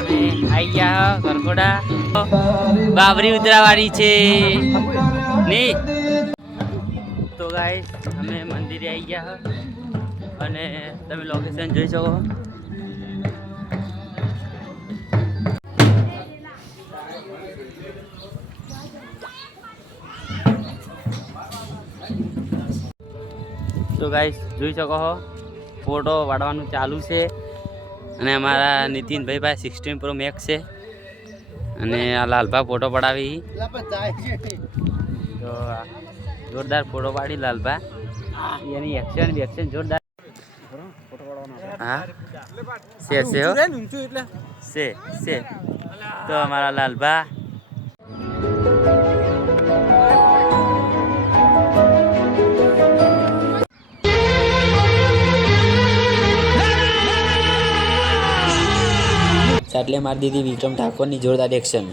અને આવી ગયા કરકોડા બાબરી ઉતરાવાળી છે ની તો ગાઈસ અમે મંદિરે આવી ગયા અને તમે લોકેશન જોઈ શકો. તો ગાઈસ જોઈ શકો છો ફોટો પાડવાનું ચાલુ છે અને અમારા નીતિનભાઈ પાસે 16 પ્રો મેક્સ છે અને આ લાલભા ફોટો પડાવી તો જોરદાર ફોટો પાડી લાલભા એની એક્શન જોરદાર. હા છે તો અમારા લાલભા ચાટલે મારી દીધી વિક્રમ ઠાકોરની જોરદાર એક્શન.